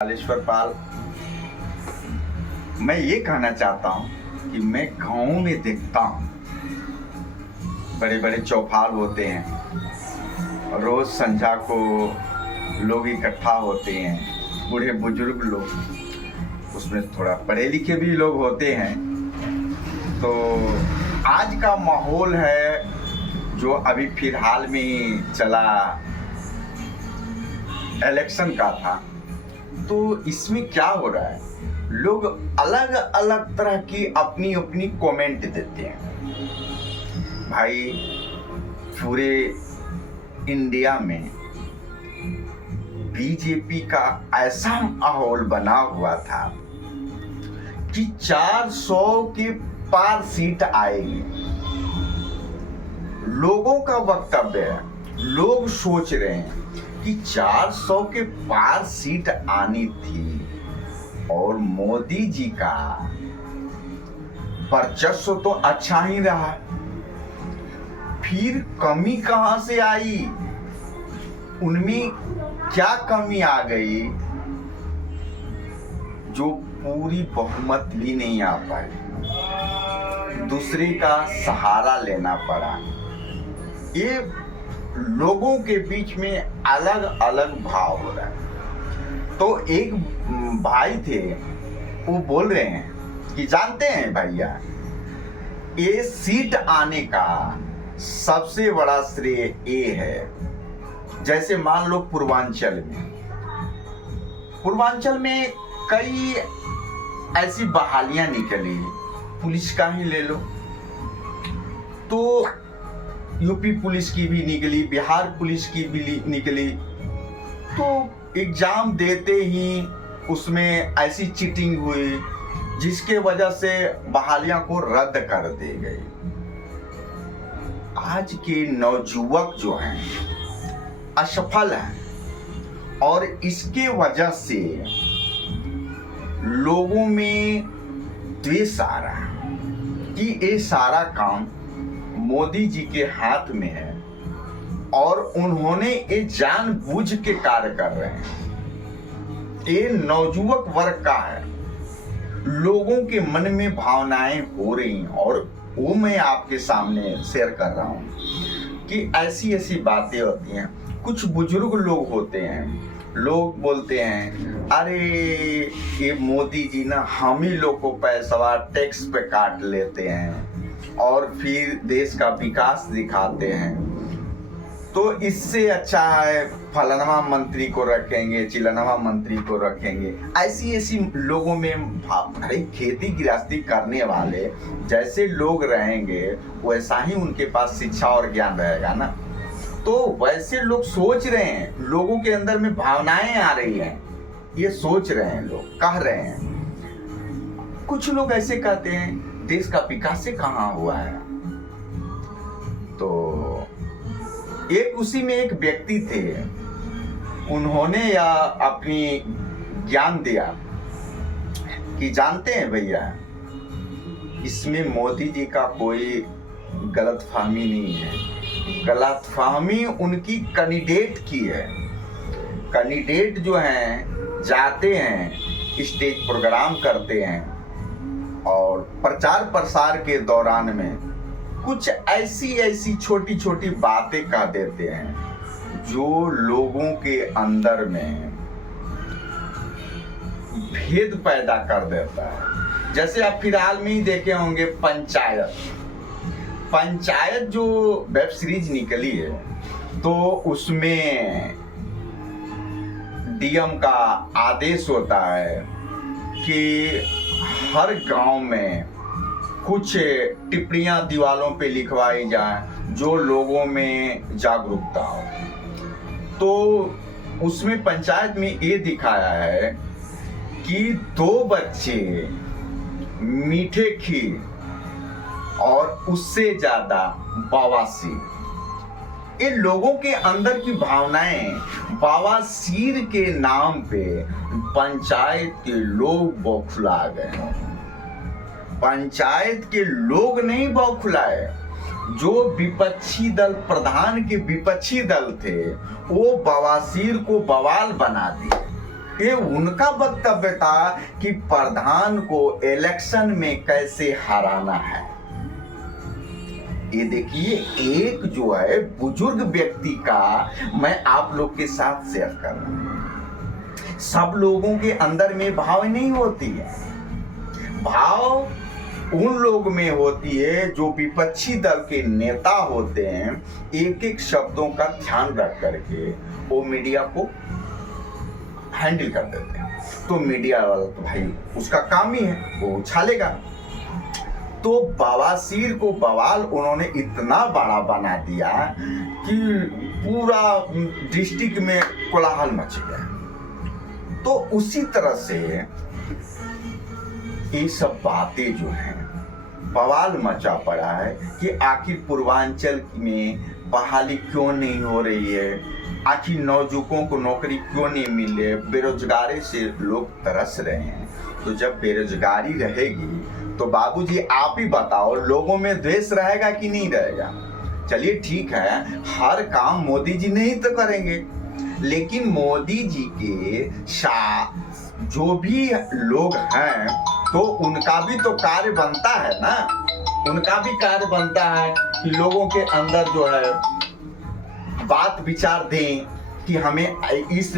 कालेश्वर पाल। मैं ये कहना चाहता हूँ कि मैं गाँव में देखता हूँ बड़े बड़े चौपाल होते हैं, रोज संध्या को लोग इकट्ठा होते हैं, बूढ़े बुजुर्ग लोग, उसमें थोड़ा पढ़े लिखे भी लोग होते हैं। तो आज का माहौल है जो अभी फिलहाल में ही चला, इलेक्शन का था, तो इसमें क्या हो रहा है, लोग अलग अलग तरह की अपनी अपनी कमेंट देते हैं। भाई पूरे इंडिया में बीजेपी का ऐसा माहौल बना हुआ था कि 400 के पार सीट आएगी। लोगों का वक्तव्य है, लोग सोच रहे हैं कि 400 के पार सीट आनी थी और मोदी जी का वर्चस्व तो अच्छा ही रहा, फिर कमी कहां से आई, उनमें क्या कमी आ गई जो पूरी बहुमत भी नहीं आ पाई, दूसरे का सहारा लेना पड़ा। ये लोगों के बीच में अलग अलग भाव हो रहा है। तो एक भाई थे, वो बोल रहे हैं कि जानते हैं भैया, ये सीट आने का सबसे बड़ा श्रेय ये है, जैसे मान लो पूर्वांचल में कई ऐसी बहालियां निकली, पुलिस का ही ले लो तो यूपी पुलिस की भी निकली, बिहार पुलिस की भी निकली, तो एग्जाम देते ही उसमें ऐसी चीटिंग हुई जिसके वजह से बहालियां को रद्द कर दी गई। आज के नौजुवक जो हैं असफल हैं और इसके वजह से लोगों में द्वेष आ रहा है कि ये सारा काम मोदी जी के हाथ में है और उन्होंने ये जानबूझ के कार्य कर रहे हैं। ये नौजुवक वर्ग का है, लोगों के मन में भावनाएं हो रही और वो मैं आपके सामने शेयर कर रहा हूं कि ऐसी ऐसी बातें होती हैं। कुछ बुजुर्ग लोग होते हैं, लोग बोलते हैं अरे ये मोदी जी ना हम ही लोग को पैसा टैक्स पे काट लेते हैं और फिर देश का विकास दिखाते हैं, तो इससे अच्छा है फलाना मंत्री को रखेंगे, चिलाना मंत्री को रखेंगे। ऐसी ऐसी लोगों में भाई खेती गृहस्थी करने वाले जैसे लोग रहेंगे वैसा ही उनके पास शिक्षा और ज्ञान रहेगा ना, तो वैसे लोग सोच रहे हैं, लोगों के अंदर में भावनाएं आ रही हैं, ये सोच रहे हैं, लोग कह रहे हैं। कुछ लोग ऐसे कहते हैं देश का विकास से कहाँ हुआ है। तो एक उसी में एक व्यक्ति थे, उन्होंने या अपनी ज्ञान दिया कि जानते हैं भैया, इसमें मोदी जी का कोई गलतफहमी नहीं है, गलतफहमी उनकी कैंडिडेट की है। कैंडिडेट जो हैं जाते हैं, स्टेज प्रोग्राम करते हैं और प्रचार प्रसार के दौरान में कुछ ऐसी ऐसी छोटी छोटी बातें कह देते हैं जो लोगों के अंदर में भेद पैदा कर देता है। जैसे आप फिलहाल में ही देखे होंगे पंचायत जो वेब सीरीज निकली है, तो उसमें डीएम का आदेश होता है कि हर गांव में कुछ टिप्पणियां दीवारों पे लिखवाई जाए जो लोगों में जागरूकता हो। तो उसमें पंचायत में ये दिखाया है कि 2 बच्चे मीठे खीर और उससे ज्यादा बवासीर, ये लोगों के अंदर की भावनाएं बवासीर के नाम पे पंचायत के लोग बौखला गए। पंचायत के लोग नहीं बौखलाए, जो विपक्षी दल, प्रधान के विपक्षी दल थे, वो बवासीर को बवाल बना दिए। ये उनका वक्तव्य था कि प्रधान को इलेक्शन में कैसे हराना है। ये देखिए, एक जो है बुजुर्ग व्यक्ति का मैं आप लोग के साथ शेयर कर रहा हूं। सब लोगों के अंदर में भाव नहीं होती है, भाव उन लोग में होती है जो विपक्षी दल के नेता होते हैं। एक एक शब्दों का ध्यान रख करके वो मीडिया को हैंडल कर देते हैं। तो मीडिया वाला तो भाई उसका काम ही है, वो उछालेगा। तो बवासीर को बवाल उन्होंने इतना बड़ा बना दिया कि पूरा डिस्ट्रिक्ट में कोलाहल मच गया। तो उसी तरह से ये सब बातें जो हैं बवाल मचा पड़ा है कि आखिर पूर्वांचल में बहाली क्यों नहीं हो रही है, आखिर नौजुवकों को नौकरी क्यों नहीं मिल रही है, बेरोजगारी से लोग तरस रहे हैं। तो जब बेरोजगारी रहेगी तो बाबूजी आप ही बताओ, लोगों में द्वेष रहेगा कि नहीं रहेगा? चलिए ठीक है, हर काम मोदी जी नहीं तो करेंगे, लेकिन मोदी जी के जो भी लोग हैं तो उनका भी तो कार्य बनता है ना, उनका भी कार्य बनता है कि लोगों के अंदर जो है बात विचार दें कि हमें इस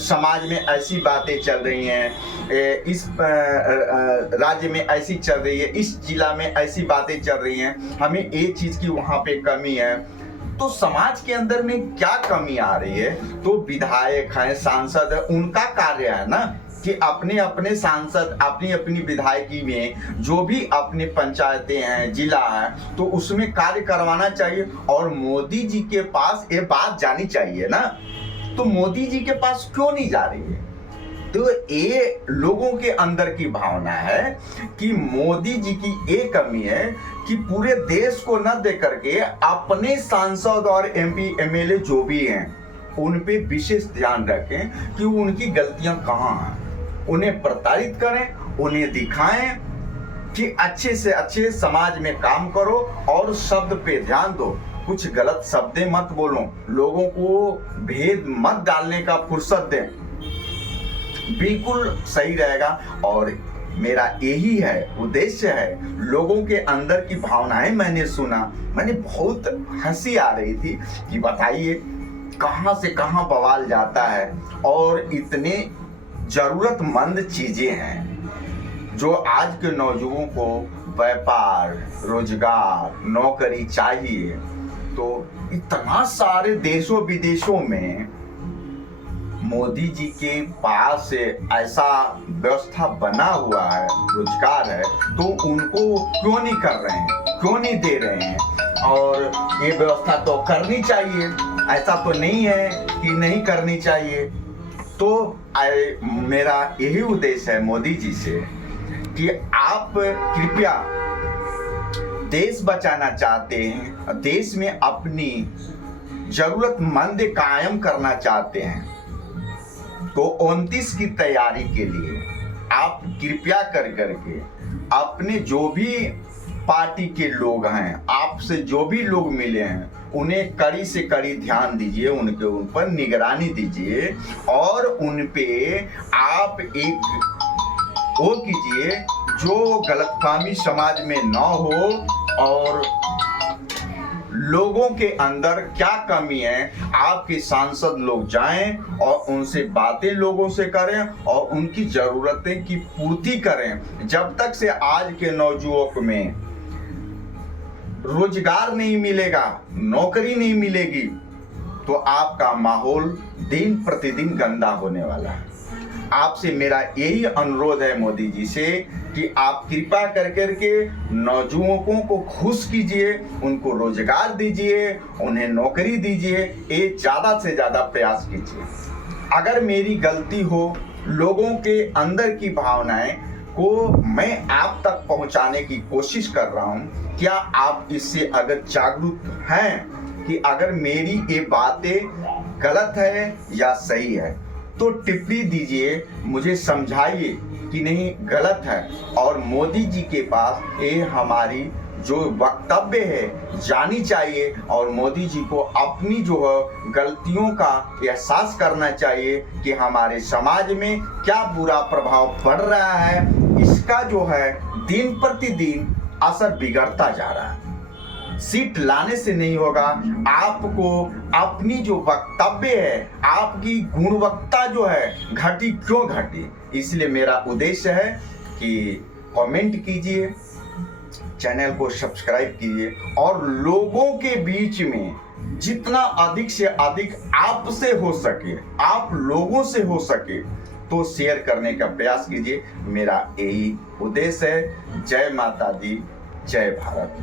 समाज में ऐसी बातें चल रही हैं, इस राज्य में ऐसी चल रही है, इस जिला में ऐसी बातें चल रही हैं, हमें एक चीज की वहां पे कमी है। तो समाज के अंदर में क्या कमी आ रही है, तो विधायक हैं, सांसद है, उनका कार्य है ना कि अपने अपने सांसद, अपनी अपनी विधायकी में जो भी अपने पंचायतें हैं, जिला है, तो उसमें कार्य करवाना चाहिए। और मोदी जी के पास ये बात जानी चाहिए ना, तो मोदी जी के पास क्यों नहीं जा रही है? तो ये लोगों के अंदर की भावना है कि मोदी जी की एक कमी है कि पूरे देश को न दे करके अपने सांसद और एमपी एमएलए जो भी हैं उन पे विशेष ध्यान रखें कि उनकी गलतियां कहाँ हैं, उन्हें प्रताड़ित करें, उन्हें दिखाएं कि अच्छे से अच्छे समाज में काम करो और शब्द पे ध्यान दो, कुछ गलत शब्दें मत बोलो, लोगों को भेद मत डालने का फुर्सत दें, बिल्कुल सही रहेगा। और मेरा यही है उद्देश्य है, लोगों के अंदर की भावनाएं मैंने सुना, मैंने बहुत हंसी आ रही थी कि बताइए कहां से कहां बवाल जाता है, और इतने जरूरतमंद चीजें हैं जो आज के नौजवानों को व्यापार, रोजगार, नौकरी चाहिए। तो इतना सारे देशों विदेशों में मोदी जी के पास ऐसा व्यवस्था बना हुआ है, रोजगार है, तो उनको क्यों नहीं कर रहे हैं, क्यों नहीं दे रहे हैं? और ये व्यवस्था तो करनी चाहिए, ऐसा तो नहीं है कि नहीं करनी चाहिए। तो मेरा यही उद्देश्य है मोदी जी से कि आप कृपया देश बचाना चाहते हैं, देश में अपनी जरूरतमंद कायम करना चाहते हैं, तो 29 की तैयारी के लिए आप कृपया कर करके अपने जो भी पार्टी के लोग हैं, आपसे जो भी लोग मिले हैं, उन्हें कड़ी से कड़ी ध्यान दीजिए, उन पर निगरानी दीजिए और उन पे आप एक वो कीजिए जो गलतफहमी समाज में न हो और लोगों के अंदर क्या कमी है, आपके सांसद लोग जाएं और उनसे बातें लोगों से करें और उनकी जरूरतें की पूर्ति करें। जब तक से आज के नौजुवक में रोजगार नहीं मिलेगा, नौकरी नहीं मिलेगी, तो आपका माहौल दिन प्रतिदिन गंदा होने वाला है। आपसे मेरा यही अनुरोध है मोदी जी से कि आप कृपा कर करके नौजुवकों को खुश कीजिए, उनको रोजगार दीजिए, उन्हें नौकरी दीजिए, ये ज़्यादा से ज़्यादा प्रयास कीजिए। अगर मेरी गलती हो, लोगों के अंदर की भावनाएं को मैं आप तक पहुंचाने की कोशिश कर रहा हूं, क्या आप इससे अगर जागरूक हैं कि अगर मेरी ये बातें गलत है या सही है, तो टिप्पणी दीजिए, मुझे समझाइए कि नहीं गलत है। और मोदी जी के पास ये हमारी जो वक्तव्य है जानी चाहिए और मोदी जी को अपनी जो है गलतियों का एहसास करना चाहिए कि हमारे समाज में क्या बुरा प्रभाव पड़ रहा है। इसका जो है दिन प्रतिदिन असर बिगड़ता जा रहा है। सीट लाने से नहीं होगा, आपको अपनी जो वक्तव्य है, आपकी गुणवत्ता जो है घटी क्यों घटी। इसलिए मेरा उद्देश्य है कि कमेंट कीजिए, चैनल को सब्सक्राइब कीजिए और लोगों के बीच में जितना अधिक से अधिक आपसे हो सके, आप लोगों से हो सके तो शेयर करने का प्रयास कीजिए। मेरा यही उद्देश्य है। जय माता दी, जय भारत।